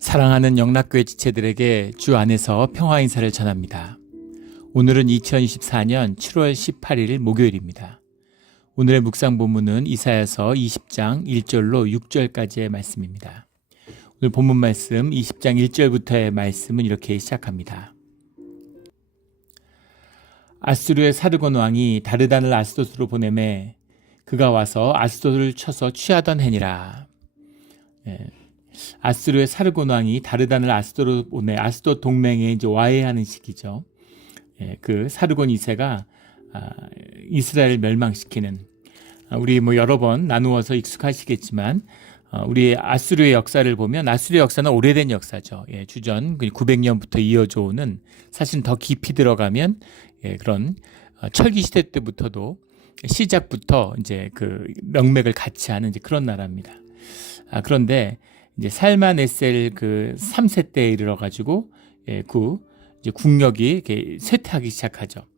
사랑하는 영락교회 지체들에게 주 안에서 평화 인사를 전합니다. 오늘은 2024년 7월 18일 목요일입니다. 오늘의 묵상 본문은 이사야서 20장 1절로 6절까지의 말씀입니다. 오늘 본문 말씀 20장 1절부터의 말씀은 이렇게 시작합니다. 아수르의 사르곤 왕이 다르단을 아스돗으로 보내매 그가 와서 아스돗을 쳐서 취하던 해니라. 아수르의 사르곤 왕이 다르단을 아스돗으로 보내 아스돗 동맹에 이제 와해하는 시기죠. 그 사르곤 2세가 이스라엘 멸망시키는, 우리 여러 번 나누어서 익숙하시겠지만 우리 아수르의 역사를 보면 아수르의 역사는 오래된 역사죠. 주전 900년부터 이어져 오는, 사실 더 깊이 들어가면 그런 철기 시대 때부터도 시작부터 이제 그 명맥을 같이 하는 이제 그런 나라입니다. 그런데 이제 살만에셀 그 3세 때에 이르러 가지고 이제 국력이 이렇게 쇠퇴하기 시작하죠.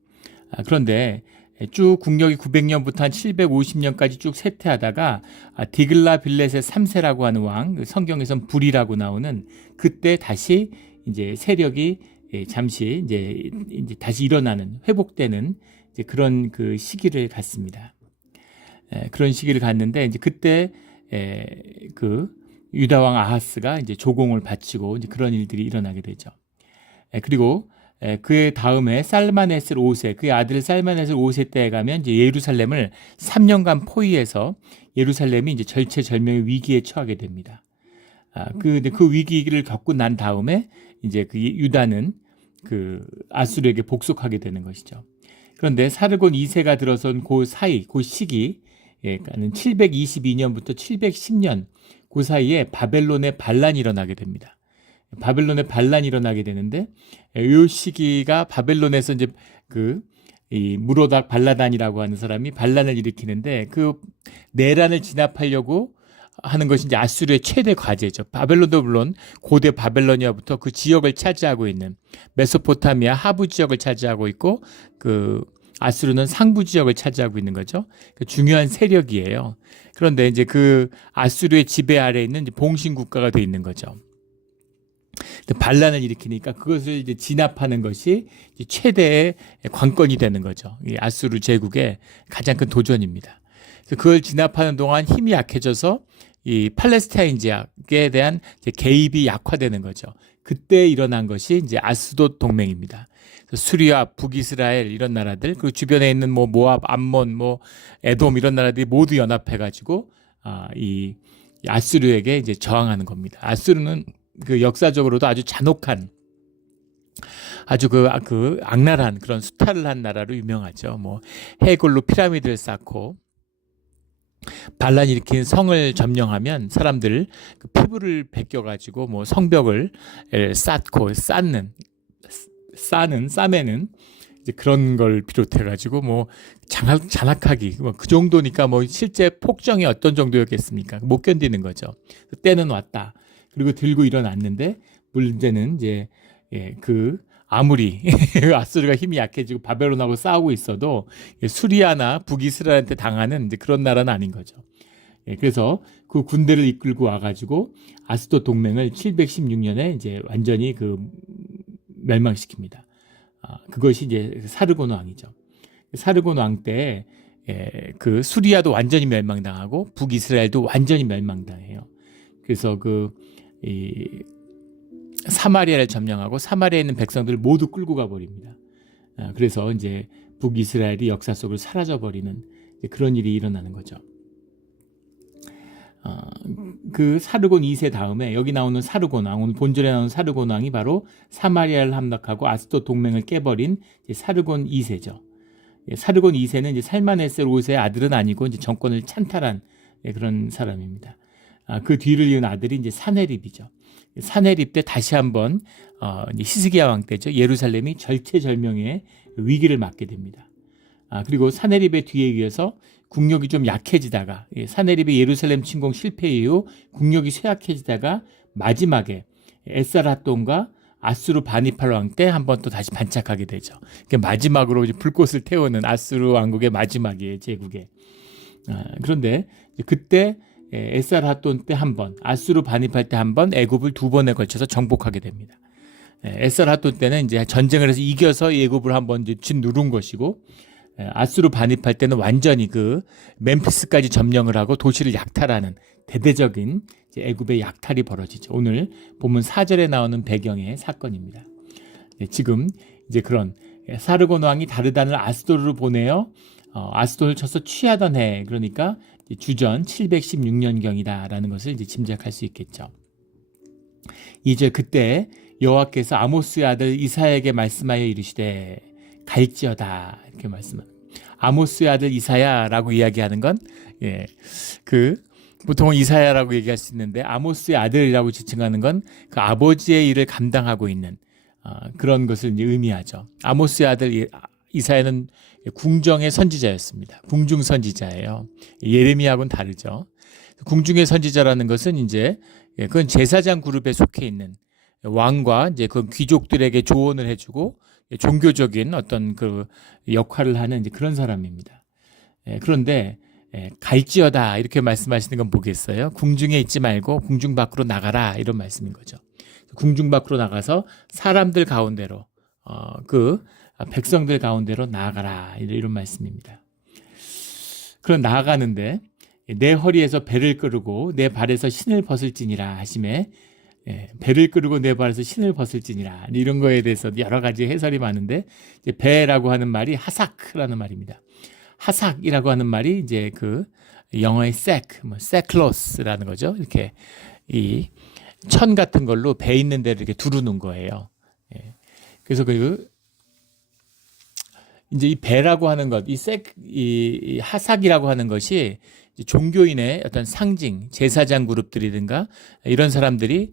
그런데 쭉 국력이 900년부터 한 750년까지 쭉 쇠퇴하다가 디글라 빌렛의 3세라고 하는 왕, 성경에선 불이라고 나오는, 그때 다시 이제 세력이 잠시 이제 다시 일어나는, 회복되는 이제 그런 그 시기를 갔습니다. 그런 시기를 갔는데 이제 그때 그 유다 왕 아하스가 이제 조공을 바치고 이제 그런 일들이 일어나게 되죠. 그리고 그의 다음에 살마네셀 5세, 그의 아들 살마네셀 5세 때에 가면 이제 예루살렘을 3년간 포위해서 예루살렘이 이제 절체절명의 위기에 처하게 됩니다. 그 위기를 겪고 난 다음에 이제 그 유다는 그 아수르에게 복속하게 되는 것이죠. 그런데 사르곤 2세가 들어선 그 사이, 그 시기, 그러니까는 722년부터 710년 그 사이에 바벨론의 반란이 일어나게 됩니다. 바벨론의 반란이 일어나게 되는데, 이 시기가 바벨론에서 이제 이 무로닥 발라단이라고 하는 사람이 반란을 일으키는데, 그 내란을 진압하려고 하는 것이 이제 아수르의 최대 과제죠. 바벨론도 물론 고대 바벨로니아부터 그 지역을 차지하고 있는 메소포타미아 하부 지역을 차지하고 있고, 그 아수르는 상부 지역을 차지하고 있는 거죠. 그 중요한 세력이에요. 그런데 이제 그 아수르의 지배 아래에 있는 이제 봉신 국가가 돼 있는 거죠. 반란을 일으키니까 그것을 이제 진압하는 것이 이제 최대의 관건이 되는 거죠. 이 아수르 제국의 가장 큰 도전입니다. 그래서 그걸 진압하는 동안 힘이 약해져서 이 팔레스타인 지역에 대한 이제 개입이 약화되는 거죠. 그때 일어난 것이 이제 아스돗 동맹입니다. 수리아, 북이스라엘 이런 나라들, 그리고 주변에 있는 모압, 암몬, 에돔 이런 나라들이 모두 연합해가지고 이 아수르에게 이제 저항하는 겁니다. 아수르는 그 역사적으로도 아주 잔혹한, 아주 그 악랄한 그런 수탈을 한 나라로 유명하죠. 해골로 피라미드를 쌓고 반란 일으킨 성을 점령하면 사람들 그 피부를 벗겨가지고 성벽을 쌓고 싸매는 이제 그런 걸 비롯해가지고 잔악하기 그 정도니까 실제 폭정이 어떤 정도였겠습니까? 못 견디는 거죠. 때는 왔다. 그리고 들고 일어났는데, 문제는 이제 아무리 아수르가 힘이 약해지고 바벨론하고 싸우고 있어도 수리아나 북이스라엘한테 당하는 이제 그런 나라는 아닌 거죠. 그래서 그 군대를 이끌고 와가지고 아스돗 동맹을 716년에 이제 완전히 멸망시킵니다. 그것이 이제 사르곤 왕이죠. 사르곤 왕 때 그 수리아도 완전히 멸망당하고 북이스라엘도 완전히 멸망당해요. 그래서 이 사마리아를 점령하고 사마리아에 있는 백성들을 모두 끌고 가버립니다. 그래서 이제 북이스라엘이 역사 속으로 사라져버리는 그런 일이 일어나는 거죠. 그 사르곤 2세 다음에 여기 나오는 사르곤 왕, 오늘 본절에 나오는 사르곤 왕이 바로 사마리아를 함락하고 아스돗 동맹을 깨버린 사르곤 2세죠. 사르곤 2세는 이제 살마네셀 5세의 아들은 아니고 이제 정권을 찬탈한 그런 사람입니다. 그 뒤를 이은 아들이 이제 사네립이죠. 사네립 때 다시 한번 히스기야 왕 때죠. 예루살렘이 절체절명의 위기를 맞게 됩니다. 그리고 사네립의 뒤에 이어서 국력이 좀 약해지다가, 사네립의 예루살렘 침공 실패 이후 국력이 쇠약해지다가 마지막에 에살핫돈과 아수르 바니팔 왕 때 한번 또 다시 반짝하게 되죠. 마지막으로 이제 불꽃을 태우는 아수르 왕국의 마지막이에요, 제국에. 그런데 그때 에살핫돈 때 한 번, 아수르 반입할 때 한 번, 애굽을 두 번에 걸쳐서 정복하게 됩니다. 에살핫돈 때는 이제 전쟁을 해서 이겨서 애굽을 한번 이제 짓누른 것이고, 아수르 반입할 때는 완전히 그 멤피스까지 점령을 하고 도시를 약탈하는 대대적인 이제 애굽의 약탈이 벌어지죠. 오늘 본문 4절에 나오는 배경의 사건입니다. 지금 이제 그런 사르곤 왕이 다르단을 아스도르로 보내어 아스도르를 쳐서 취하던 해, 그러니까 주전 716년경이다라는 것을 이제 짐작할 수 있겠죠. 이제 그때 여호와께서 아모스의 아들 이사야에게 말씀하여 이르시되 갈지어다, 이렇게 말씀합니다. 아모스의 아들 이사야라고 이야기하는 건 보통은 이사야라고 얘기할 수 있는데, 아모스의 아들이라고 지칭하는 건 그 아버지의 일을 감당하고 있는 그런 것을 이제 의미하죠. 아모스의 아들 이사야는 궁정의 선지자였습니다. 궁중 선지자예요. 예레미야하고는 다르죠. 궁중의 선지자라는 것은 이제 그건 제사장 그룹에 속해 있는 왕과 이제 그 귀족들에게 조언을 해주고 종교적인 어떤 그 역할을 하는 이제 그런 사람입니다. 그런데 갈지어다 이렇게 말씀하시는 건 뭐겠어요? 궁중에 있지 말고 궁중 밖으로 나가라, 이런 말씀인 거죠. 궁중 밖으로 나가서 사람들 가운데로 그 백성들 가운데로 나아가라, 이런 말씀입니다. 그럼 나아가는데 내 허리에서 배를 끄르고 내 발에서 신을 벗을지니라 하심에, 배를 끄르고 내 발에서 신을 벗을지니라, 이런 거에 대해서 여러 가지 해설이 많은데, 이제 배라고 하는 말이 하사크라는 말입니다. 하삭이라고 하는 말이 이제 그 영어의 세클로스라는 거죠. 이렇게 이 천 같은 걸로 배 있는 데를 이렇게 두르는 거예요. 그래서 이제 이 배라고 하는 것, 이 하삭이라고 하는 것이 종교인의 어떤 상징, 제사장 그룹들이든가 이런 사람들이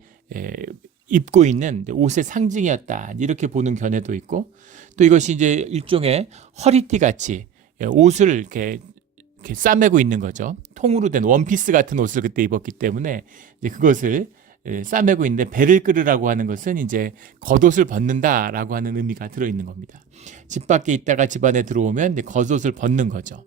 입고 있는 옷의 상징이었다, 이렇게 보는 견해도 있고, 또 이것이 이제 일종의 허리띠 같이 옷을 이렇게 싸매고 있는 거죠. 통으로 된 원피스 같은 옷을 그때 입었기 때문에 이제 그것을 싸매고 있는데, 배를 끄르라고 하는 것은 이제 겉옷을 벗는다라고 하는 의미가 들어있는 겁니다. 집 밖에 있다가 집 안에 들어오면 이제 겉옷을 벗는 거죠.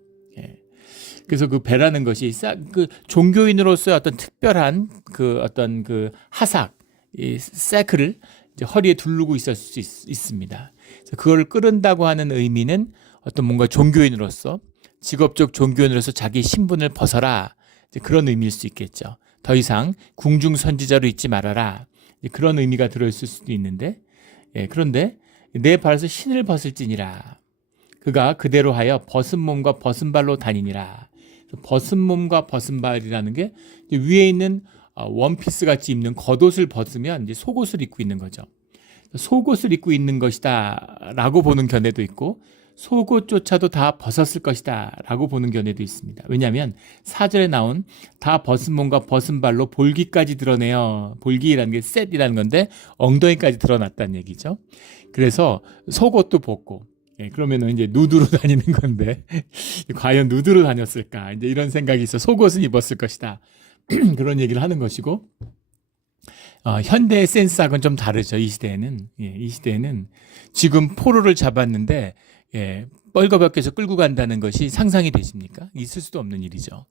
그래서 그 배라는 것이 그 종교인으로서의 어떤 특별한 그 어떤 그 하삭, 이 새크를 이제 허리에 두르고 있을 수 있습니다. 그래서 그걸 끄른다고 하는 의미는 어떤 뭔가 종교인으로서, 직업적 종교인으로서 자기 신분을 벗어라, 이제 그런 의미일 수 있겠죠. 더 이상 궁중 선지자로 있지 말아라, 그런 의미가 들어있을 수도 있는데, 그런데 내 발에서 신을 벗을지니라, 그가 그대로 하여 벗은 몸과 벗은 발로 다니니라. 벗은 몸과 벗은 발이라는 게 위에 있는 원피스 같이 입는 겉옷을 벗으면 이제 속옷을 입고 있는 거죠. 속옷을 입고 있는 것이다 라고 보는 견해도 있고, 속옷조차도 다 벗었을 것이다 라고 보는 견해도 있습니다. 왜냐하면 4절에 나온 다 벗은 몸과 벗은 발로 볼기까지 드러내요. 볼기라는 게 셋이라는 건데 엉덩이까지 드러났다는 얘기죠. 그래서 속옷도 벗고, 그러면은 이제 누드로 다니는 건데 과연 누드로 다녔을까, 이제 이런 생각이 있어. 속옷은 입었을 것이다 그런 얘기를 하는 것이고, 현대의 센스하고는 좀 다르죠. 이 시대에는 지금 포로를 잡았는데 뻘거벗겨서 끌고 간다는 것이 상상이 되십니까? 있을 수도 없는 일이죠.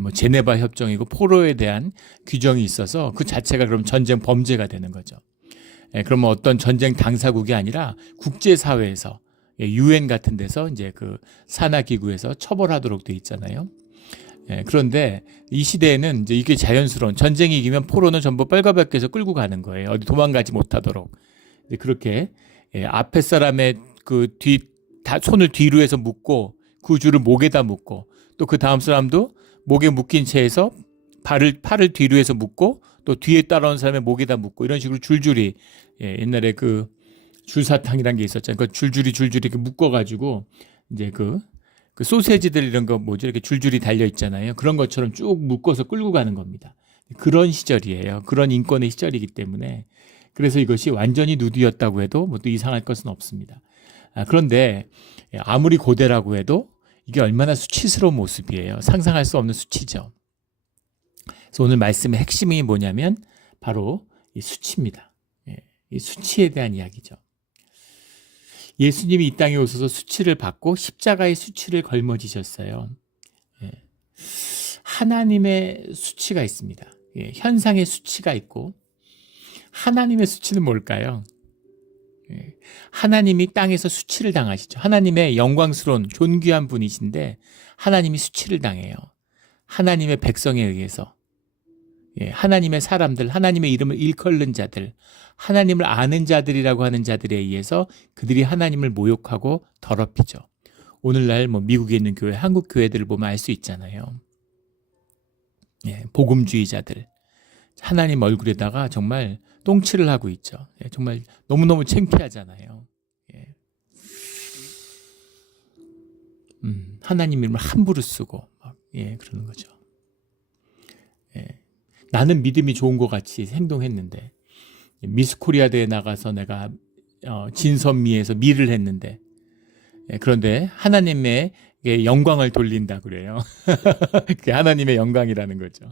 뭐 제네바 협정이고 포로에 대한 규정이 있어서 그 자체가 그럼 전쟁 범죄가 되는 거죠. 그러면 어떤 전쟁 당사국이 아니라 국제사회에서, UN 같은 데서 이제 그 산하기구에서 처벌하도록 돼 있잖아요. 그런데 이 시대에는 이제 이게 자연스러운, 전쟁이 이기면 포로는 전부 뻘거벗겨서 끌고 가는 거예요. 어디 도망가지 못하도록. 그렇게 앞에 사람의 그 손을 뒤로 해서 묶고 그 줄을 목에다 묶고, 또 그 다음 사람도 목에 묶인 채에서 팔을 뒤로 해서 묶고, 또 뒤에 따라온 사람의 목에다 묶고, 이런 식으로 줄줄이, 옛날에 그 줄사탕이란 게 있었잖아요. 그 줄줄이 이렇게 묶어가지고 이제 그 소세지들 이런 거 뭐죠? 이렇게 줄줄이 달려 있잖아요. 그런 것처럼 쭉 묶어서 끌고 가는 겁니다. 그런 시절이에요. 그런 인권의 시절이기 때문에. 그래서 이것이 완전히 누드였다고 해도 뭐 또 이상할 것은 없습니다. 그런데 아무리 고대라고 해도 이게 얼마나 수치스러운 모습이에요. 상상할 수 없는 수치죠. 그래서 오늘 말씀의 핵심이 뭐냐면 바로 이 수치입니다. 이 수치에 대한 이야기죠. 예수님이 이 땅에 오셔서 수치를 받고 십자가의 수치를 걸머지셨어요. 하나님의 수치가 있습니다. 예, 현상의 수치가 있고 하나님의 수치는 뭘까요? 예, 하나님이 땅에서 수치를 당하시죠. 하나님의 영광스러운 존귀한 분이신데 하나님이 수치를 당해요. 하나님의 백성에 의해서. 예, 하나님의 사람들, 하나님의 이름을 일컬는 자들, 하나님을 아는 자들이라고 하는 자들에 의해서 그들이 하나님을 모욕하고 더럽히죠. 오늘날 뭐 미국에 있는 교회, 한국 교회들을 보면 알 수 있잖아요. 예, 복음주의자들, 하나님 얼굴에다가 정말 똥칠을 하고 있죠. 예, 정말 너무너무 창피하잖아요. 예. 하나님 이름을 함부로 쓰고 막, 예, 그러는 거죠. 예. 나는 믿음이 좋은 것 같이 행동했는데 미스 코리아 대회에 나가서 내가 진선미에서 미를 했는데 예, 그런데 하나님의 영광을 돌린다 그래요. 그게 하나님의 영광이라는 거죠.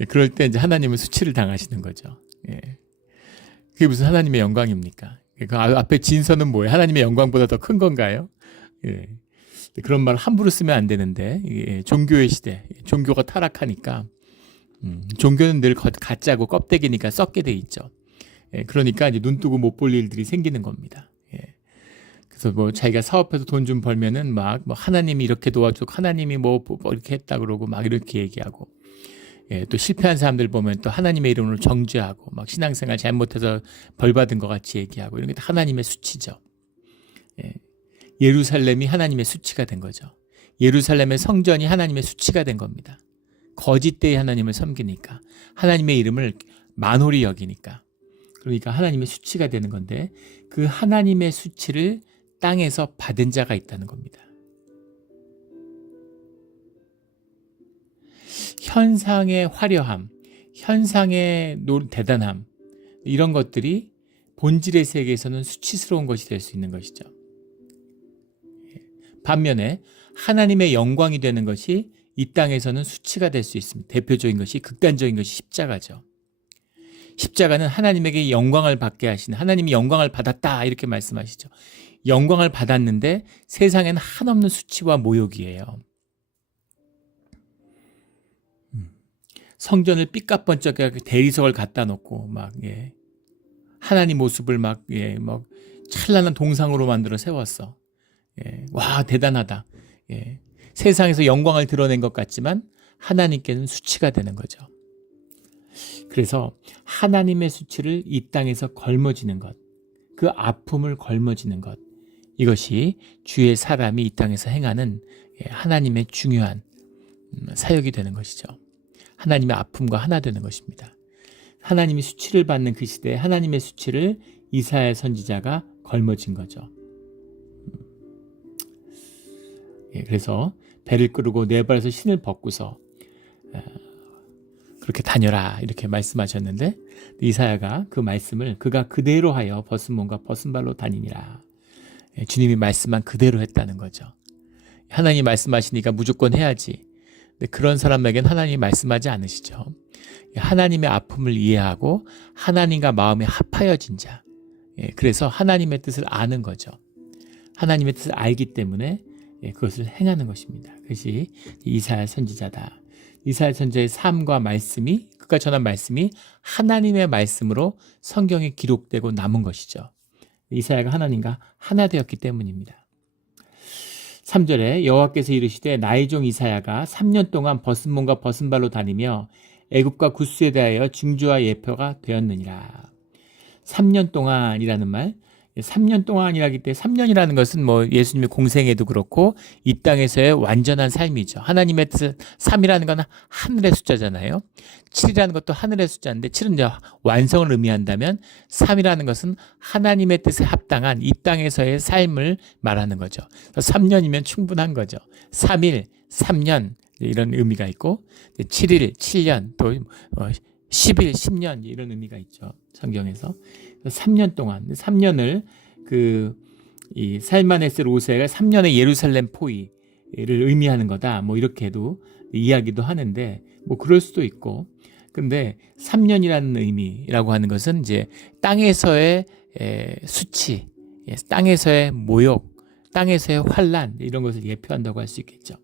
예, 그럴 때 이제 하나님은 수치를 당하시는 거죠. 예. 그게 무슨 하나님의 영광입니까? 그 앞에 진선은 뭐예요? 하나님의 영광보다 더 큰 건가요? 예. 그런 말 함부로 쓰면 안 되는데 예, 종교의 시대, 종교가 타락하니까 종교는 늘 가짜고 껍데기니까 썩게 돼 있죠. 예, 그러니까 이제 눈 뜨고 못 볼 일들이 생기는 겁니다. 예. 그래서 뭐 자기가 사업해서 돈 좀 벌면은 막 뭐 하나님이 이렇게 도와주고 하나님이 뭐 이렇게 했다 그러고 막 이렇게 얘기하고 예, 또 실패한 사람들 보면 또 하나님의 이름으로 정죄하고 막 신앙생활 잘못해서 벌 받은 것 같이 얘기하고 이런 게 다 하나님의 수치죠. 예. 예루살렘이 하나님의 수치가 된 거죠. 예루살렘의 성전이 하나님의 수치가 된 겁니다. 거짓되이 하나님을 섬기니까 하나님의 이름을 만홀히 여기니까 그러니까 하나님의 수치가 되는 건데 그 하나님의 수치를 땅에서 받은 자가 있다는 겁니다. 현상의 화려함, 현상의 대단함 이런 것들이 본질의 세계에서는 수치스러운 것이 될 수 있는 것이죠. 반면에 하나님의 영광이 되는 것이 이 땅에서는 수치가 될 수 있습니다. 대표적인 것이 극단적인 것이 십자가죠. 십자가는 하나님에게 영광을 받게 하시는 하나님이 영광을 받았다 이렇게 말씀하시죠. 영광을 받았는데 세상에는 한없는 수치와 모욕이에요. 성전을 삐까뻔쩍하게 대리석을 갖다 놓고 막 예. 하나님 모습을 막 찬란한 동상으로 만들어 세웠어. 예. 와 대단하다. 예. 세상에서 영광을 드러낸 것 같지만 하나님께는 수치가 되는 거죠. 그래서 하나님의 수치를 이 땅에서 걸머지는 것, 그 아픔을 걸머지는 것, 이것이 주의 사람이 이 땅에서 행하는 하나님의 중요한 사역이 되는 것이죠. 하나님의 아픔과 하나 되는 것입니다. 하나님이 수치를 받는 그 시대에 하나님의 수치를 이사야 선지자가 걸머진 거죠. 그래서 배를 끄르고 네 발에서 신을 벗고서 그렇게 다녀라 이렇게 말씀하셨는데 이사야가 그 말씀을 그가 그대로 하여 벗은 몸과 벗은 발로 다니니라. 주님이 말씀한 그대로 했다는 거죠. 하나님이 말씀하시니까 무조건 해야지. 근데 그런 사람에게는 하나님이 말씀하지 않으시죠. 하나님의 아픔을 이해하고 하나님과 마음이 합하여진 자. 그래서 하나님의 뜻을 아는 거죠. 하나님의 뜻을 알기 때문에 그것을 행하는 것입니다. 그것이 이사야 선지자다. 이사야 선지자의 삶과 말씀이 그가 전한 말씀이 하나님의 말씀으로 성경에 기록되고 남은 것이죠. 이사야가 하나님과 하나 되었기 때문입니다. 3절에 여호와께서 이르시되 나의 종 이사야가 3년 동안 벗은 몸과 벗은 발로 다니며 애굽과 구스에 대하여 징조와 예표가 되었느니라. 3년 동안이라는 말 3년 동안이라기 때문에 3년이라는 것은 뭐 예수님의 공생애도 그렇고 이 땅에서의 완전한 삶이죠. 하나님의 뜻을 3이라는 건 하늘의 숫자잖아요. 7이라는 것도 하늘의 숫자인데 7은 이제 완성을 의미한다면 3이라는 것은 하나님의 뜻에 합당한 이 땅에서의 삶을 말하는 거죠. 3년이면 충분한 거죠. 3일, 3년 이런 의미가 있고 7일, 7년 또 10일, 10년 이런 의미가 있죠. 성경에서 3년 동안 3년을 이 살마네스 로세가 3년의 예루살렘 포위를 의미하는 거다. 뭐 이렇게도 이야기도 하는데 뭐 그럴 수도 있고 근데 3년이라는 의미라고 하는 것은 이제 땅에서의 수치, 땅에서의 모욕, 땅에서의 환난 이런 것을 예표한다고 할 수 있겠죠.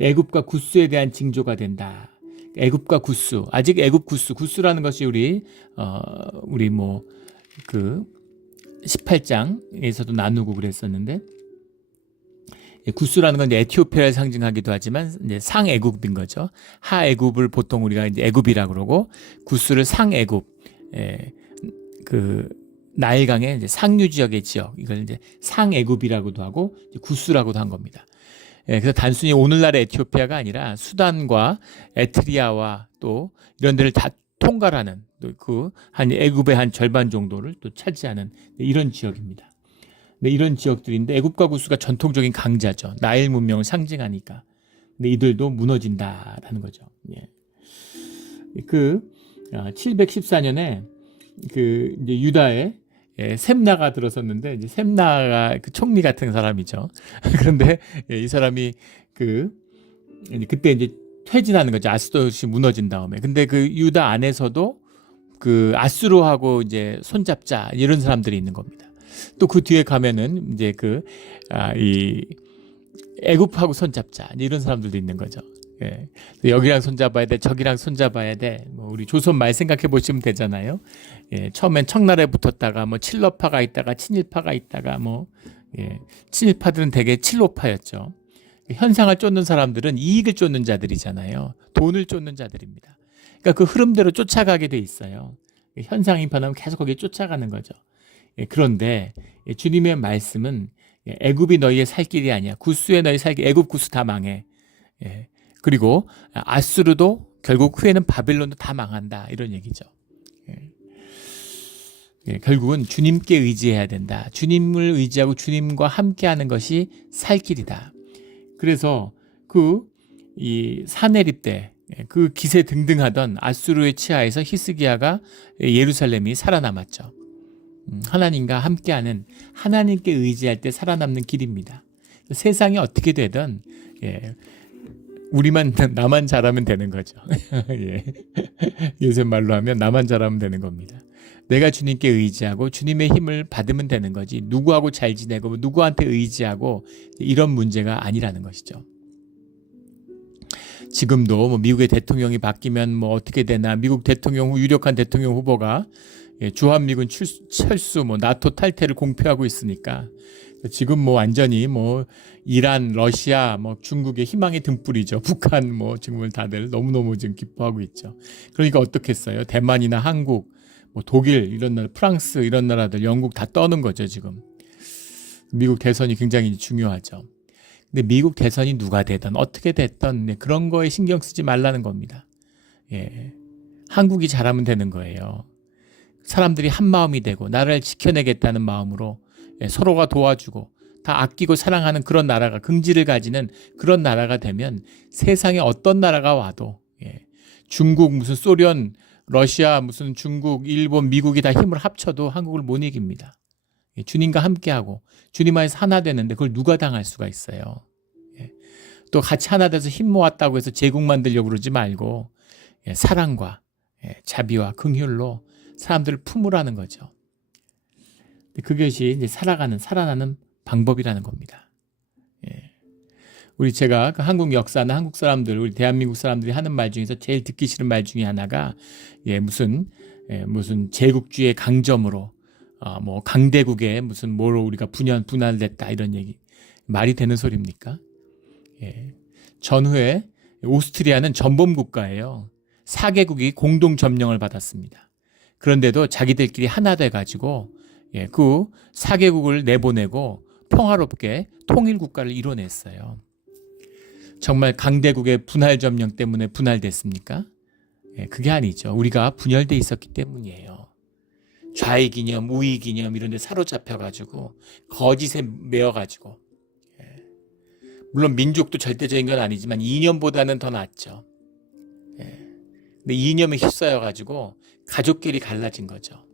애굽과 구스에 대한 징조가 된다. 애굽과 구스, 아직 애굽 구스라는 것이 우리 뭐 그 18장에서도 나누고 그랬었는데, 구스라는 건 이제 에티오피아를 상징하기도 하지만 이제 상애굽인 거죠. 하애굽을 보통 우리가 이제 애굽이라 그러고, 구스를 상애굽, 그 나일강의 이제 상류 지역의 지역, 이걸 이제 상애굽이라고도 하고 구스라고도 한 겁니다. 그래서 단순히 오늘날의 에티오피아가 아니라 수단과 에트리아와 또 이런 데를 다 통괄하는, 또 그 한 애굽의 한 절반 정도를 또 차지하는 이런 지역입니다. 근데 이런 지역들인데 애굽과 구스가 전통적인 강자죠. 나일 문명을 상징하니까. 근데 이들도 무너진다라는 거죠. 그 714년에 그 이제 유다에 셈나가 들어섰는데, 이제 셈나가 그 총리 같은 사람이죠. 그런데 이 사람이 그때 이제 퇴진하는 거죠. 아스돗이 무너진 다음에. 근데 그 유다 안에서도 그 아수르하고 이제 손잡자 이런 사람들이 있는 겁니다. 또 그 뒤에 가면은 이제 이 애굽하고 손잡자 이런 사람들도 있는 거죠. 여기랑 손잡아야 돼, 저기랑 손잡아야 돼. 뭐 우리 조선 말 생각해 보시면 되잖아요. 처음엔 청나라에 붙었다가 뭐 칠러파가 있다가 친일파가 있다가 친일파들은 대개 칠로파였죠. 현상을 쫓는 사람들은 이익을 쫓는 자들이잖아요. 돈을 쫓는 자들입니다. 그러니까 그 흐름대로 쫓아가게 돼 있어요. 현상이 변하면 계속 거기에 쫓아가는 거죠. 그런데 주님의 말씀은 애굽이 너희의 살 길이 아니야. 구스에 너희 살 길, 애굽 구스 다 망해. 그리고 아수르도 결국 후에는 바벨론도 다 망한다. 이런 얘기죠. 결국은 주님께 의지해야 된다. 주님을 의지하고 주님과 함께하는 것이 살 길이다. 그래서 이 사내립 때 그 기세 등등하던 아수르의 치하에서 히스기야가 예루살렘이 살아남았죠. 하나님과 함께하는, 하나님께 의지할 때 살아남는 길입니다. 세상이 어떻게 되든 나만 잘하면 되는 거죠. 요새 말로 하면 나만 잘하면 되는 겁니다. 내가 주님께 의지하고 주님의 힘을 받으면 되는 거지, 누구하고 잘 지내고 누구한테 의지하고 이런 문제가 아니라는 것이죠. 지금도 뭐 미국의 대통령이 바뀌면 뭐 어떻게 되나, 미국 유력한 대통령 후보가 주한미군 철수, 나토 탈퇴를 공표하고 있으니까 지금 완전히 이란, 러시아, 중국의 희망의 등불이죠. 북한 지금을 다들 너무너무 지금 기뻐하고 있죠. 그러니까 어떻겠어요? 대만이나 한국, 독일 이런 나라, 프랑스 이런 나라들, 영국 다 떠는 거죠, 지금. 미국 대선이 굉장히 중요하죠. 근데 미국 대선이 누가 되든 어떻게 됐든 그런 거에 신경 쓰지 말라는 겁니다. 한국이 잘하면 되는 거예요. 사람들이 한 마음이 되고 나라를 지켜내겠다는 마음으로 서로가 도와주고 다 아끼고 사랑하는 그런 나라가, 긍지를 가지는 그런 나라가 되면 세상에 어떤 나라가 와도 중국, 무슨 소련, 러시아, 무슨 중국, 일본, 미국이 다 힘을 합쳐도 한국을 못 이깁니다. 주님과 함께하고 주님 안에서 하나 되는데 그걸 누가 당할 수가 있어요. 또 같이 하나 돼서 힘 모았다고 해서 제국 만들려고 그러지 말고 사랑과 자비와 긍휼로 사람들을 품으라는 거죠. 그것이 이제 살아나는 방법이라는 겁니다. 제가 한국 역사나 한국 사람들, 우리 대한민국 사람들이 하는 말 중에서 제일 듣기 싫은 말 중에 하나가 무슨 제국주의 강점으로 강대국에 무슨 뭐로 우리가 분할됐다 이런 얘기, 말이 되는 소리입니까? 전후에 오스트리아는 전범 국가예요. 4개국이 공동 점령을 받았습니다. 그런데도 자기들끼리 하나 돼가지고 그 4개국을 내보내고 평화롭게 통일 국가를 이뤄냈어요. 정말 강대국의 분할 점령 때문에 분할됐습니까? 그게 아니죠. 우리가 분열돼 있었기 때문이에요. 좌익 이념, 우익 이념 이런 데 사로잡혀가지고 거짓에 매여가지고, 물론 민족도 절대적인 건 아니지만 이념보다는 더 낫죠. 근데 이념에 휩싸여가지고 가족끼리 갈라진 거죠.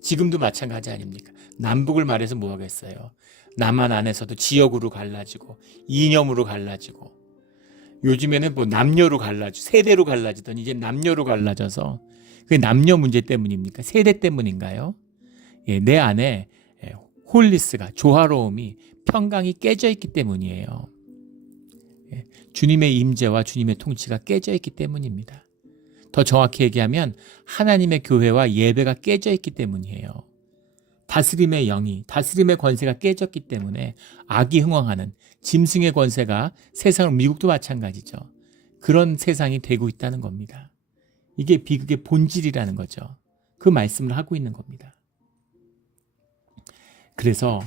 지금도 마찬가지 아닙니까? 남북을 말해서 뭐 하겠어요. 남한 안에서도 지역으로 갈라지고 이념으로 갈라지고, 요즘에는 남녀로 갈라지고 세대로 갈라지던 이제 남녀로 갈라져서, 그게 남녀 문제 때문입니까? 세대 때문인가요? 내 안에 홀리스가, 조화로움이, 평강이 깨져 있기 때문이에요. 주님의 임재와 주님의 통치가 깨져 있기 때문입니다. 더 정확히 얘기하면 하나님의 교회와 예배가 깨져 있기 때문이에요. 다스림의 영이, 다스림의 권세가 깨졌기 때문에 악이 흥왕하는 짐승의 권세가 세상을, 미국도 마찬가지죠. 그런 세상이 되고 있다는 겁니다. 이게 비극의 본질이라는 거죠. 그 말씀을 하고 있는 겁니다. 그래서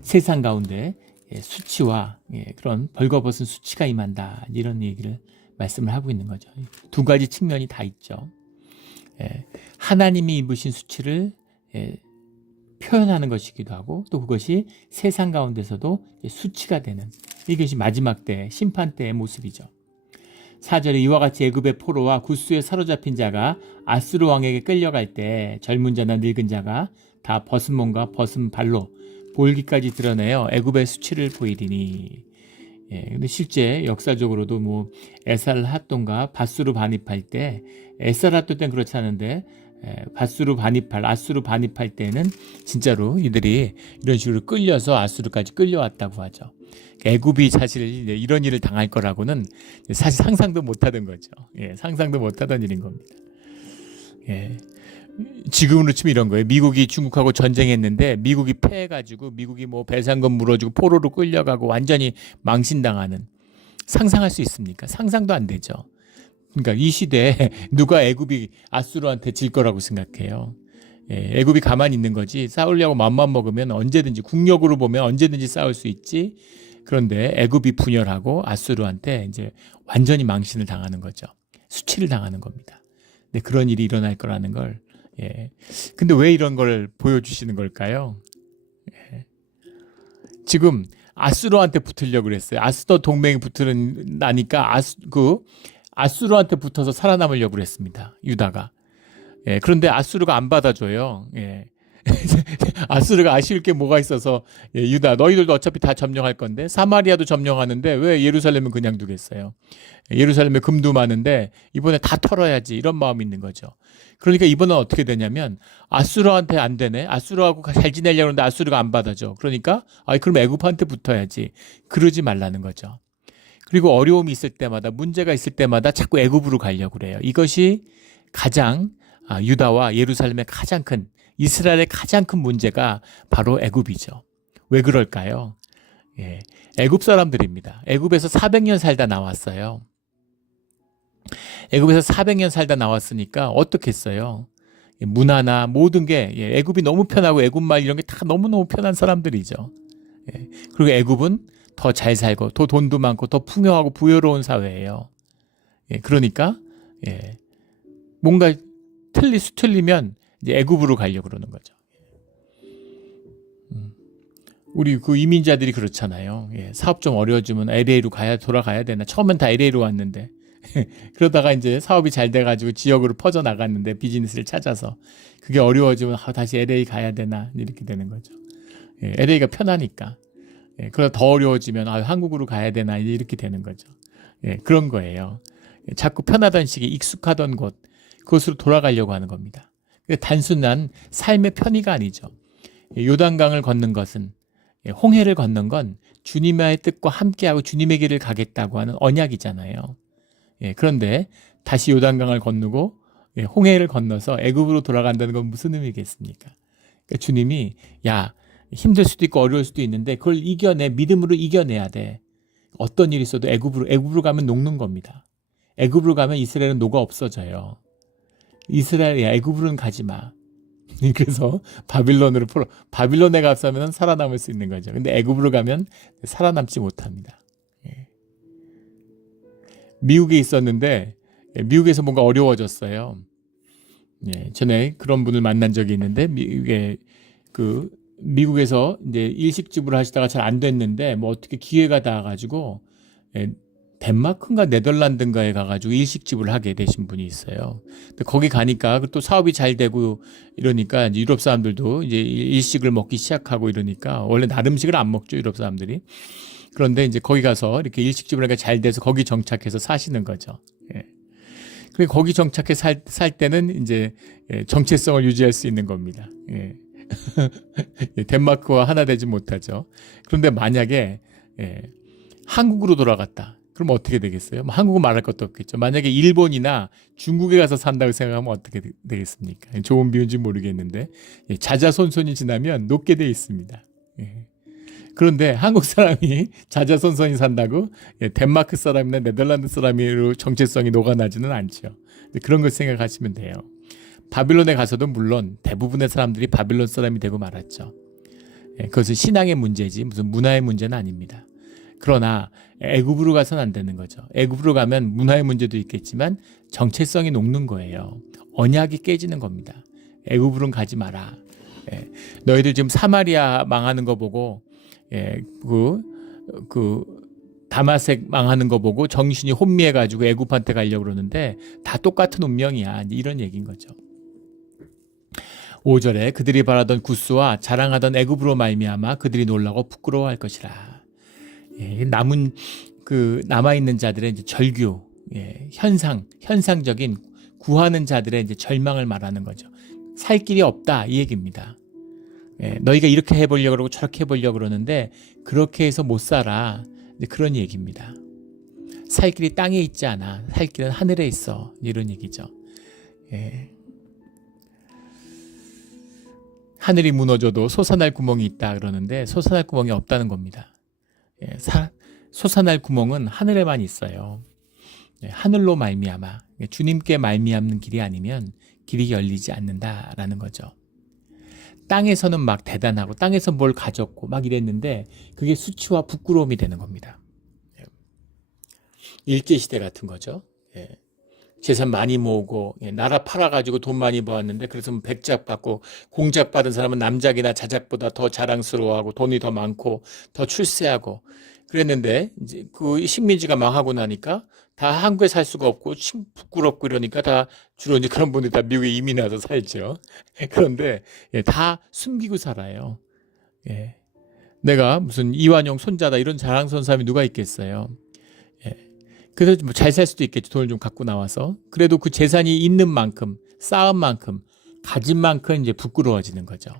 세상 가운데 수치와 그런 벌거벗은 수치가 임한다, 이런 얘기를 말씀을 하고 있는 거죠. 두 가지 측면이 다 있죠. 하나님이 입으신 수치를 표현하는 것이기도 하고, 또 그것이 세상 가운데서도 수치가 되는, 이것이 마지막 때, 심판 때의 모습이죠. 4절에 이와 같이 애굽의 포로와 굿수에 사로잡힌 자가 아수르 왕에게 끌려갈 때 젊은 자나 늙은 자가 다 벗은 몸과 벗은 발로 볼기까지 드러내어 애굽의 수치를 보이리니. 근데 실제 역사적으로도 뭐 에살핫돈과 밧수르 반입할 때, 에살핫돈 때는 그렇지 않은데 밧수르 반입할, 아수르 반입할 때는 진짜로 이들이 이런 식으로 끌려서 아수르까지 끌려왔다고 하죠. 애굽이 사실 이런 일을 당할 거라고는 사실 상상도 못하던 거죠. 상상도 못하던 일인 겁니다. 지금으로 치면 이런 거예요. 미국이 중국하고 전쟁했는데 미국이 패해가지고 미국이 뭐 배상금 물어주고 포로로 끌려가고 완전히 망신당하는, 상상할 수 있습니까? 상상도 안 되죠. 그러니까 이 시대에 누가 애굽이 아수르한테 질 거라고 생각해요. 애굽이 가만히 있는 거지, 싸우려고 맘만 먹으면 언제든지, 국력으로 보면 언제든지 싸울 수 있지. 그런데 애굽이 분열하고 아수르한테 이제 완전히 망신을 당하는 거죠. 수치를 당하는 겁니다. 근데 그런 일이 일어날 거라는 걸, 근데 왜 이런 걸 보여주시는 걸까요? 지금 아수르한테 붙으려고 그랬어요. 아수르 동맹이 나니까 아수르한테 붙어서 살아남으려고 그랬습니다. 유다가. 그런데 아수르가 안 받아줘요. 아수르가 아쉬울 게 뭐가 있어서, 유다 너희들도 어차피 다 점령할 건데, 사마리아도 점령하는데 왜 예루살렘은 그냥 두겠어요? 예루살렘에 금도 많은데 이번에 다 털어야지, 이런 마음이 있는 거죠. 그러니까 이번엔 어떻게 되냐면 아수르한테 안 되네, 아수르하고 잘 지내려고 하는데 아수르가 안 받아줘. 그러니까 그럼 애굽한테 붙어야지. 그러지 말라는 거죠. 그리고 어려움이 있을 때마다, 문제가 있을 때마다 자꾸 애굽으로 가려고 그래요. 이것이 가장 유다와 예루살렘의 가장 큰, 이스라엘의 가장 큰 문제가 바로 애굽이죠. 왜 그럴까요? 애굽 사람들입니다. 애굽에서 400년 살다 나왔어요. 애굽에서 400년 살다 나왔으니까 어떻겠어요? 문화나 모든 게, 애굽이 너무 편하고 애굽말 이런 게 다 너무너무 편한 사람들이죠. 그리고 애굽은 더 잘 살고 더 돈도 많고 더 풍요하고 부여로운 사회예요. 그러니까 뭔가 수틀리면 이제 애굽으로 가려고 그러는 거죠. 우리 그 이민자들이 그렇잖아요. 사업 좀 어려워지면 LA로 돌아가야 되나. 처음엔 다 LA로 왔는데 그러다가 이제 사업이 잘 돼가지고 지역으로 퍼져 나갔는데, 비즈니스를 찾아서 그게 어려워지면 다시 LA 가야 되나, 이렇게 되는 거죠. LA가 편하니까. 그러다 더 어려워지면 한국으로 가야 되나, 이렇게 되는 거죠. 그런 거예요. 자꾸 편하던 시기, 익숙하던 곳, 그곳으로 돌아가려고 하는 겁니다. 단순한 삶의 편의가 아니죠. 요단강을 걷는 것은, 홍해를 걷는 건 주님의 뜻과 함께하고 주님의 길을 가겠다고 하는 언약이잖아요. 그런데 다시 요단강을 건너고 홍해를 건너서 애굽으로 돌아간다는 건 무슨 의미겠습니까? 그러니까 주님이, 힘들 수도 있고 어려울 수도 있는데 그걸 믿음으로 이겨내야 돼. 어떤 일이 있어도 애굽으로 가면 녹는 겁니다. 애굽으로 가면 이스라엘은 녹아 없어져요. 애굽으로는 가지 마. 그래서 바빌론에 가서면 살아남을 수 있는 거죠. 근데 애굽으로 가면 살아남지 못합니다. 미국에 있었는데 미국에서 뭔가 어려워졌어요. 전에 그런 분을 만난 적이 있는데, 미국에서 이제 일식집을 하시다가 잘 안 됐는데 어떻게 기회가 닿아가지고 덴마크인가 네덜란드인가에 가가지고 일식집을 하게 되신 분이 있어요. 근데 거기 가니까 또 사업이 잘 되고 이러니까 이제 유럽 사람들도 이제 일식을 먹기 시작하고 이러니까, 원래 날 음식을 안 먹죠, 유럽 사람들이. 그런데 이제 거기 가서 이렇게 일식집을 하니까 잘 돼서 거기 정착해서 사시는 거죠. 그리고 거기 정착해 살 때는 이제 정체성을 유지할 수 있는 겁니다. 덴마크와 하나 되지 못하죠. 그런데 만약에 한국으로 돌아갔다. 그럼 어떻게 되겠어요? 뭐 한국은 말할 것도 없겠죠. 만약에 일본이나 중국에 가서 산다고 생각하면 어떻게 되겠습니까? 좋은 비유인지 모르겠는데 자자손손이 지나면 녹게 돼 있습니다. 예. 그런데 한국 사람이 자자손손이 산다고 덴마크 사람이나 네덜란드 사람으로 정체성이 녹아나지는 않죠. 그런 걸 생각하시면 돼요. 바빌론에 가서도 물론 대부분의 사람들이 바빌론 사람이 되고 말았죠. 그것은 신앙의 문제지 무슨 문화의 문제는 아닙니다. 그러나 애굽으로 가서는 안 되는 거죠. 애굽으로 가면 문화의 문제도 있겠지만 정체성이 녹는 거예요. 언약이 깨지는 겁니다. 애굽으로는 가지 마라. 너희들 지금 사마리아 망하는 거 보고 다마색 망하는 거 보고 정신이 혼미해가지고 애굽한테 가려고 그러는데 다 똑같은 운명이야. 이런 얘기인 거죠. 5절에 그들이 바라던 구스와 자랑하던 애굽으로 말미암아 그들이 놀라고 부끄러워할 것이라. 남은 남아 있는 자들의 이제 절규, 현상적인 구하는 자들의 이제 절망을 말하는 거죠. 살 길이 없다 이 얘기입니다. 너희가 이렇게 해보려고 그러고 저렇게 해보려고 그러는데 그렇게 해서 못 살아. 그런 얘기입니다. 살 길이 땅에 있지 않아. 살 길은 하늘에 있어. 이런 얘기죠. 하늘이 무너져도 솟아날 구멍이 있다 그러는데 솟아날 구멍이 없다는 겁니다. 솟아날 구멍은 하늘에만 있어요. 하늘로 말미암아 주님께 말미암는 길이 아니면 길이 열리지 않는다라는 거죠. 땅에서는 막 대단하고 땅에서 뭘 가졌고 막 이랬는데 그게 수치와 부끄러움이 되는 겁니다. 일제시대 같은 거죠. 재산 많이 모으고 나라 팔아가지고 돈 많이 모았는데 그래서 백작 받고 공작 받은 사람은 남작이나 자작보다 더 자랑스러워하고 돈이 더 많고 더 출세하고 그랬는데 이제 그 식민지가 망하고 나니까 다 한국에 살 수가 없고 부끄럽고 이러니까 다 주로 이제 그런 분들이 다 미국에 이민 와서 살죠. 그런데 다 숨기고 살아요. 내가 무슨 이완용 손자다 이런 자랑스러운 사람이 누가 있겠어요. 그래서 뭐 잘 살 수도 있겠죠. 돈을 좀 갖고 나와서. 그래도 그 재산이 있는 만큼, 쌓은 만큼, 가진 만큼 이제 부끄러워지는 거죠.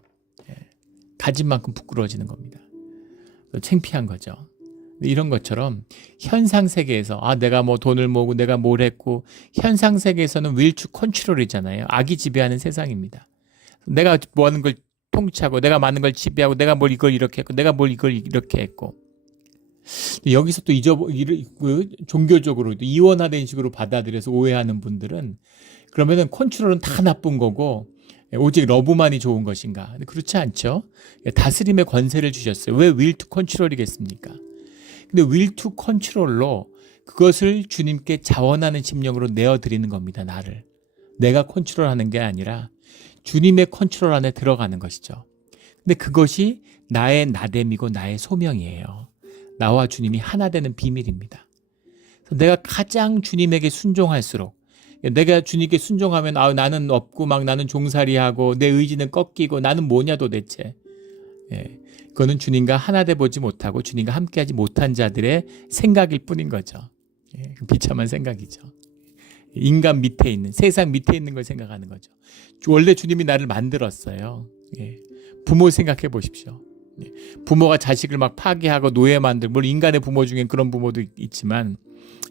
가진 만큼 부끄러워지는 겁니다. 창피한 거죠. 이런 것처럼 현상 세계에서 내가 뭐 돈을 모으고 내가 뭘 했고 현상 세계에서는 윌추 컨트롤이잖아요. 악이 지배하는 세상입니다. 내가 뭐 하는 걸 통치하고 내가 많은 걸 지배하고 내가 뭘 이걸 이렇게 했고 내가 뭘 이걸 이렇게 했고 여기서 또 종교적으로 이원화된 식으로 받아들여서 오해하는 분들은 그러면은 컨트롤은 다 나쁜 거고 오직 러브만이 좋은 것인가? 근데 그렇지 않죠. 다스림의 권세를 주셨어요. 왜 윌 투 컨트롤이겠습니까? 근데 윌 투 컨트롤로 그것을 주님께 자원하는 심령으로 내어드리는 겁니다. 나를. 내가 컨트롤하는 게 아니라 주님의 컨트롤 안에 들어가는 것이죠. 근데 그것이 나의 나됨이고 나의 소명이에요. 나와 주님이 하나 되는 비밀입니다. 내가 가장 주님에게 순종할수록 내가 주님께 순종하면 나는 없고 막 나는 종살이하고 내 의지는 꺾이고 나는 뭐냐 도대체. 그거는 주님과 하나 돼 보지 못하고 주님과 함께하지 못한 자들의 생각일 뿐인 거죠. 비참한 생각이죠. 인간 밑에 있는 세상 밑에 있는 걸 생각하는 거죠. 원래 주님이 나를 만들었어요. 부모 생각해 보십시오. 부모가 자식을 막 파괴하고 노예 만들고 물론 인간의 부모 중엔 그런 부모도 있지만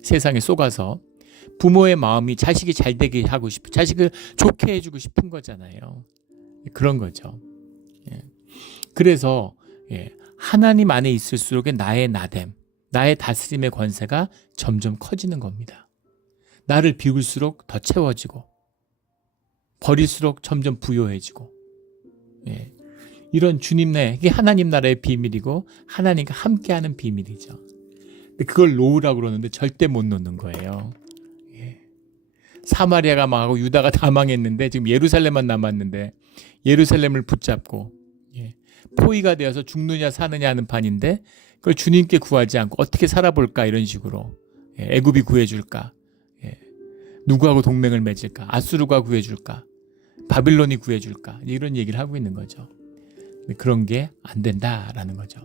세상에 속아서 부모의 마음이 자식이 잘 되게 하고 싶어 자식을 좋게 해주고 싶은 거잖아요. 그런 거죠. 그래서 하나님 안에 있을수록의 나의 나됨, 나의 다스림의 권세가 점점 커지는 겁니다. 나를 비울수록 더 채워지고 버릴수록 점점 부요해지고 이런 주님 나라, 이게 하나님 나라의 비밀이고 하나님과 함께하는 비밀이죠. 근데 그걸 놓으라고 그러는데 절대 못 놓는 거예요. 사마리아가 망하고 유다가 다 망했는데 지금 예루살렘만 남았는데 예루살렘을 붙잡고 포위가 되어서 죽느냐 사느냐 하는 판인데 그걸 주님께 구하지 않고 어떻게 살아볼까 이런 식으로 애굽이 구해줄까 누구하고 동맹을 맺을까 아수르가 구해줄까 바빌론이 구해줄까 이런 얘기를 하고 있는 거죠. 그런 게 안 된다라는 거죠.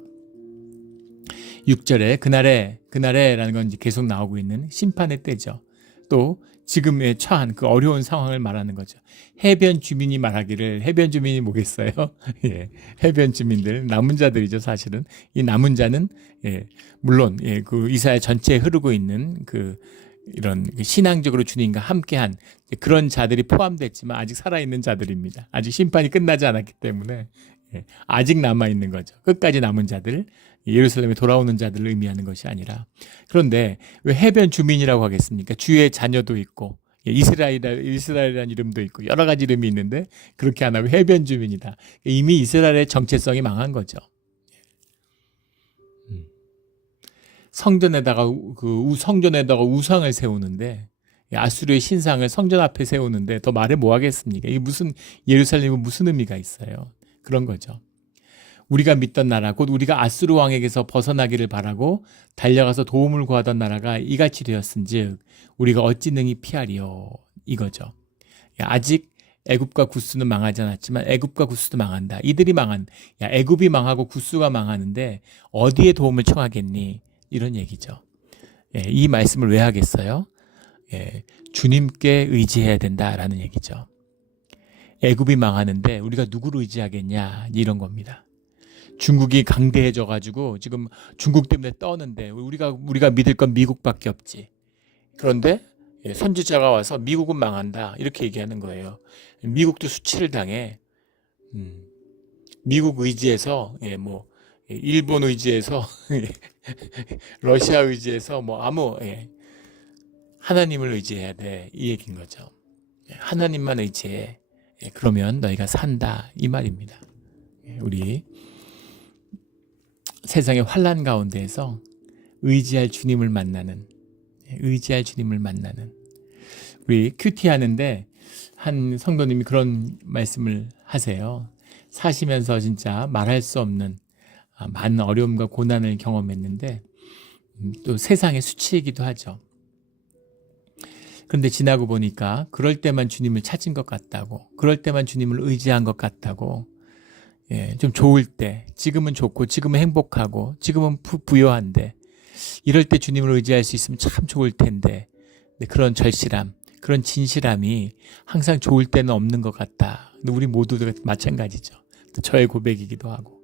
6절에 그날에 라는 건 이제 계속 나오고 있는 심판의 때죠. 또 지금에 처한 그 어려운 상황을 말하는 거죠. 해변 주민이 말하기를, 해변 주민이 뭐겠어요? 예, 해변 주민들, 남은 자들이죠, 사실은. 이 남은 자는, 예, 물론, 예, 그 이사야 전체에 흐르고 있는 이런 신앙적으로 주님과 함께한 그런 자들이 포함됐지만 아직 살아있는 자들입니다. 아직 심판이 끝나지 않았기 때문에, 예, 아직 남아있는 거죠. 끝까지 남은 자들, 예루살렘에 돌아오는 자들을 의미하는 것이 아니라. 그런데 왜 해변 주민이라고 하겠습니까? 주의 자녀도 있고, 예, 이스라엘이라는 이름도 있고 여러 가지 이름이 있는데 그렇게 안 하고 해변 주민이다. 이미 이스라엘의 정체성이 망한 거죠. 성전에다가 우상을 세우는데, 아수르의 신상을 성전 앞에 세우는데 더 말해 뭐 하겠습니까? 이게 예루살렘은 무슨 의미가 있어요? 그런 거죠. 우리가 믿던 나라, 곧 우리가 아수르 왕에게서 벗어나기를 바라고 달려가서 도움을 구하던 나라가 이같이 되었은즉 우리가 어찌 능히 피하리요, 이거죠. 아직 애굽과 구스는 망하지 않았지만 애굽과 구스도 망한다. 이들이 애굽이 망하고 구스가 망하는데 어디에 도움을 청하겠니? 이런 얘기죠. 예, 이 말씀을 왜 하겠어요? 예, 주님께 의지해야 된다라는 얘기죠. 애굽이 망하는데 우리가 누구를 의지하겠냐, 이런 겁니다. 중국이 강대해져 가지고 지금 중국 때문에 떠는데 우리가 믿을 건 미국밖에 없지. 그런데 선지자가 와서 미국은 망한다, 이렇게 얘기하는 거예요. 미국도 수치를 당해. 미국 의지해서, 일본 의지해서 러시아 의지해서 하나님을 의지해야 돼, 이 얘기인 거죠. 하나님만 의지해. 그러면 너희가 산다, 이 말입니다. 우리 세상의 환난 가운데에서 의지할 주님을 만나는, 우리 큐티 하는데 한 성도님이 그런 말씀을 하세요. 사시면서 진짜 말할 수 없는 많은 어려움과 고난을 경험했는데 또 세상의 수치이기도 하죠. 그런데 지나고 보니까 그럴 때만 주님을 찾은 것 같다고, 그럴 때만 주님을 의지한 것 같다고, 좀 좋을 때, 지금은 좋고 지금은 행복하고 지금은 부유한데 이럴 때 주님을 의지할 수 있으면 참 좋을 텐데, 그런 절실함, 그런 진실함이 항상 좋을 때는 없는 것 같다. 우리 모두가 마찬가지죠. 저의 고백이기도 하고,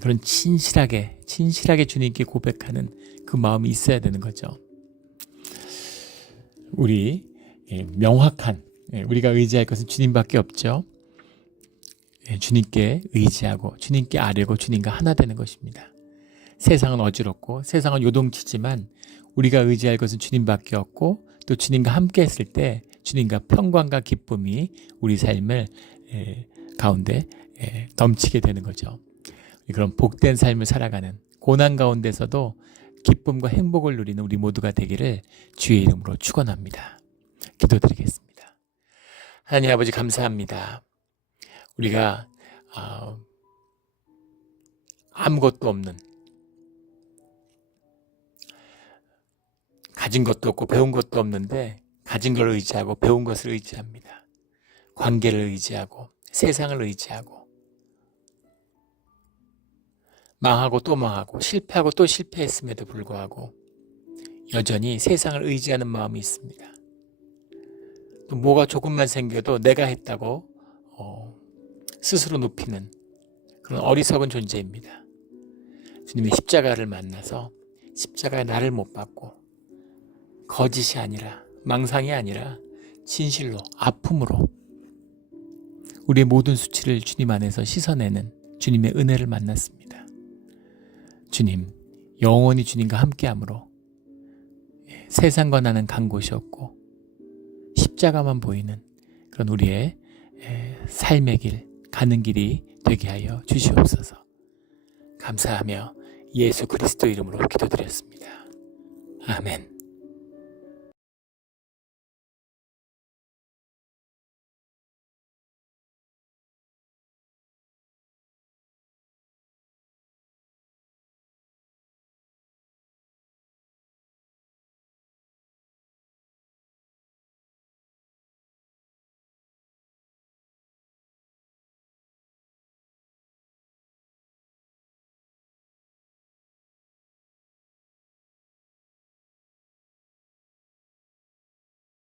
그런 진실하게 주님께 고백하는 그 마음이 있어야 되는 거죠. 우리 명확한, 우리가 의지할 것은 주님밖에 없죠. 주님께 의지하고 주님께 아뢰고 주님과 하나 되는 것입니다. 세상은 어지럽고 세상은 요동치지만 우리가 의지할 것은 주님밖에 없고, 또 주님과 함께 했을 때 주님과 평강과 기쁨이 우리 삶을 가운데 넘치게 되는 거죠. 그런 복된 삶을 살아가는, 고난 가운데서도 기쁨과 행복을 누리는 우리 모두가 되기를 주의 이름으로 축원합니다. 기도드리겠습니다. 하나님 아버지, 감사합니다. 우리가 아무것도 없는, 가진 것도 없고 배운 것도 없는데 가진 걸 의지하고 배운 것을 의지합니다. 관계를 의지하고 세상을 의지하고 망하고 또 망하고 실패하고 또 실패했음에도 불구하고 여전히 세상을 의지하는 마음이 있습니다. 또 뭐가 조금만 생겨도 내가 했다고 스스로 높이는 그런 어리석은 존재입니다. 주님의 십자가를 만나서 십자가에 나를 못 박고 거짓이 아니라, 망상이 아니라 진실로, 아픔으로 우리의 모든 수치를 주님 안에서 씻어내는 주님의 은혜를 만났습니다. 주님, 영원히 주님과 함께함으로 세상과 나는 간 곳이 없고 십자가만 보이는 그런 우리의 삶의 길, 가는 길이 되게 하여 주시옵소서. 감사하며 예수 그리스도 이름으로 기도드렸습니다. 아멘.